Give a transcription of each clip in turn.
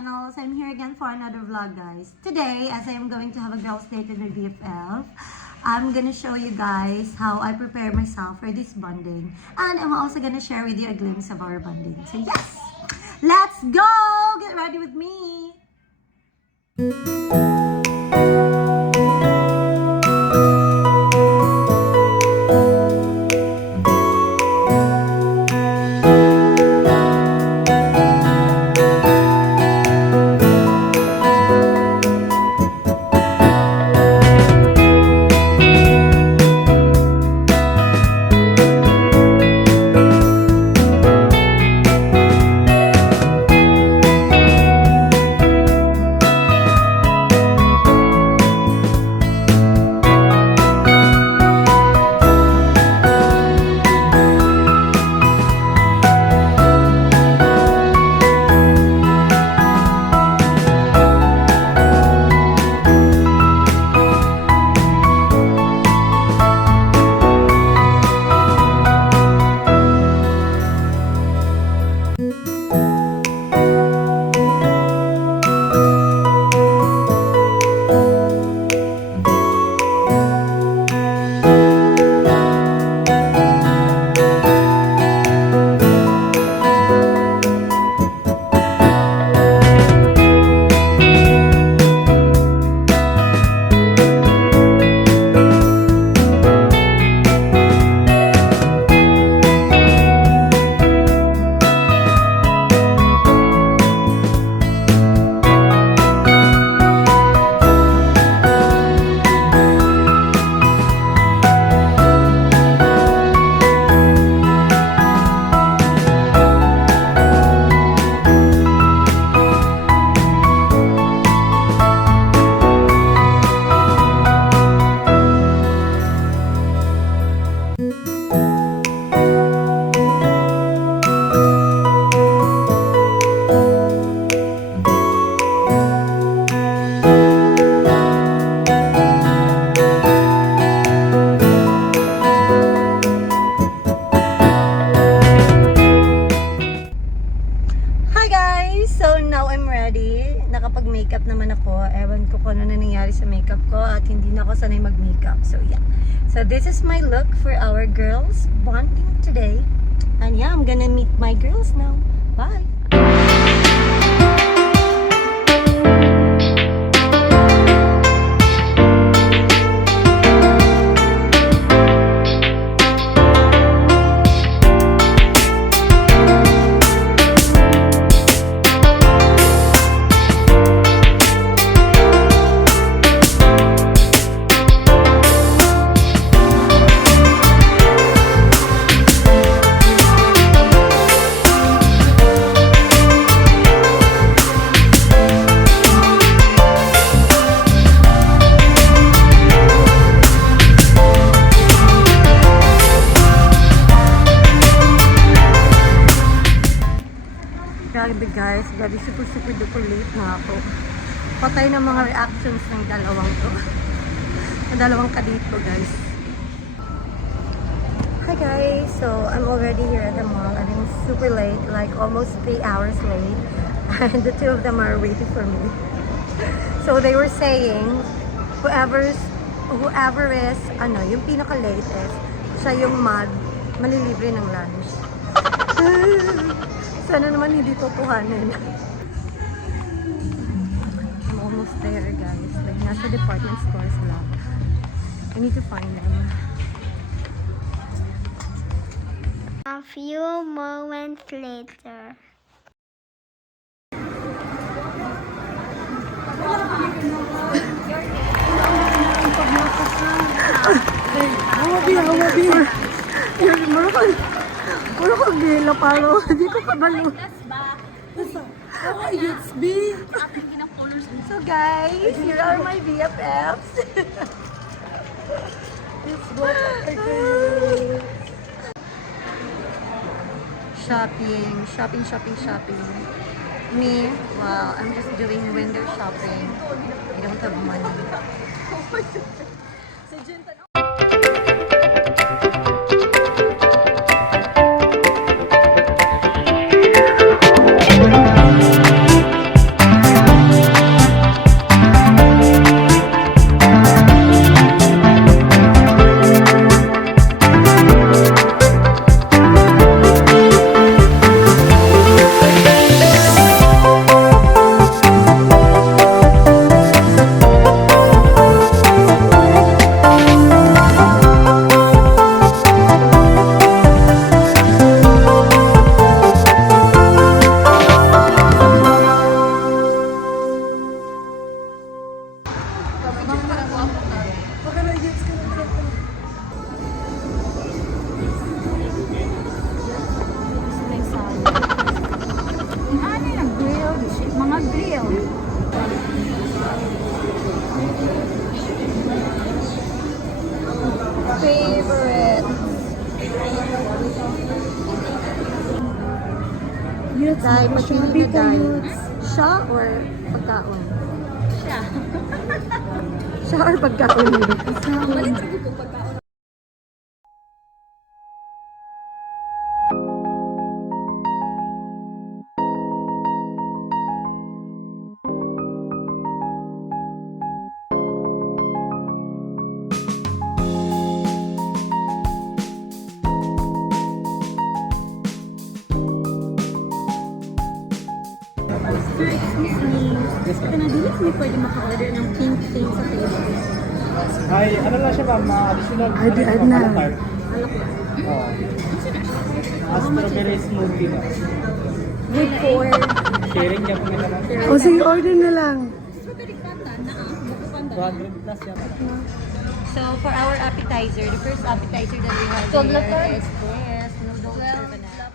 channel. So I'm here again for another vlog, guys. Today, as I am going to have a girls' date with my BFF, I'm gonna show you guys how I prepare myself for this bonding. And I'm also gonna share with you a glimpse of our bonding. So yes! Let's go! Get ready with me! Nakapag-makeup naman ako. Ewan ko kung ano na nangyari sa makeup ko at hindi na ako sanay mag-makeup. So yeah. So this is my look for our girls bonding today. And yeah, I'm gonna meet my girls now. Bye! Grabe guys, grabe super duper late na ako. Patay ng mga reactions ng dalawang to. Ng dalawang kadate ko guys. Hi guys, so I'm already here at the mall and I'm super late, like almost 3 hours late. And the two of them are waiting for me. So they were saying, whoever is, yung pinaka-latest, siya yung manilibre ng lunch. Sana naman hindi totohanin. I'm almost there guys. Like nasa department stores lang. I need to find them. A few moments later. Puro ko gila paro. Hindi ko kabalo. So guys, here are my BFFs. Let's go. Shopping. Me, well, I'm just doing window shopping. I don't have money. Ano yung grilled? Mga grilled. Favorite. Dahil pagpili na dahil. Siya or pagkaon? Siya. Siya or pagkaon? Kanadilis mo pwede maka-order ng pink thing sa table. Ay, ano lang siya ma'am, additional Ay, di, ad na. Oo. Strawberry smoothie na. Good for... Sharing niya po nila ma'am. O sige, order na lang. Strawberry panda na buko panda. 200 plus yan. So, for our appetizer, the first appetizer that we have here is this, noodles carbonara.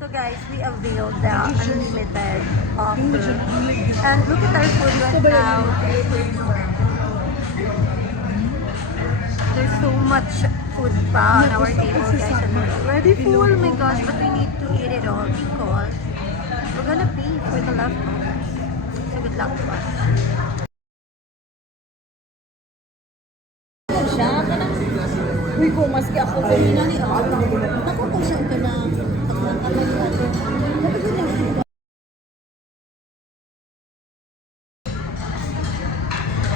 So guys, we availed the unlimited offer. And look at our food right now. There's so much food pa on our table, guys. And we're already full, oh my gosh, but we need to eat it all because we're gonna pay for the leftovers. So good luck to us. Siya ka na. Uy, kung maski ako kanina ni ako kung siya ka na.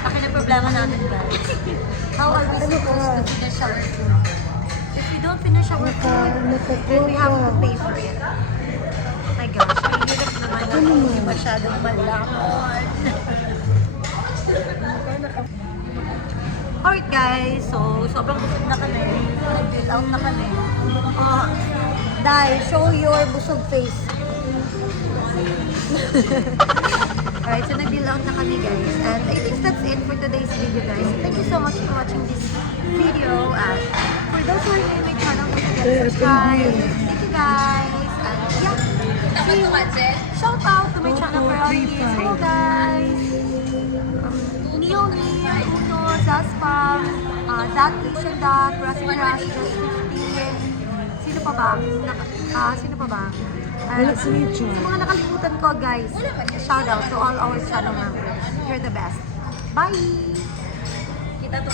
Akin ang problema natin, guys. How are we supposed to finish our food? If we don't finish our food, then we have to pay for it. Oh my gosh, ang hirap naman na hindi masyadong malakot. Alright guys, so sobrang busog na kami. Nag-bill out na kami. Dahil show your busog face. Alright, so nag-bill out na kami guys. And I think that's it for today's video guys. Thank you so much for watching this video. And for those who are new to my channel, don't forget to subscribe. Thank you guys. And yeah, shout out to my channel priorities. Hello guys. Neil, Uno, Zaspam, Zat Asian Dot, Russell Rush, Just 15. Sino pa ba? Sino pa ba? Sa mga nakalimutan ko guys, shout out to all our channel members. You're the best. Bye! Kita to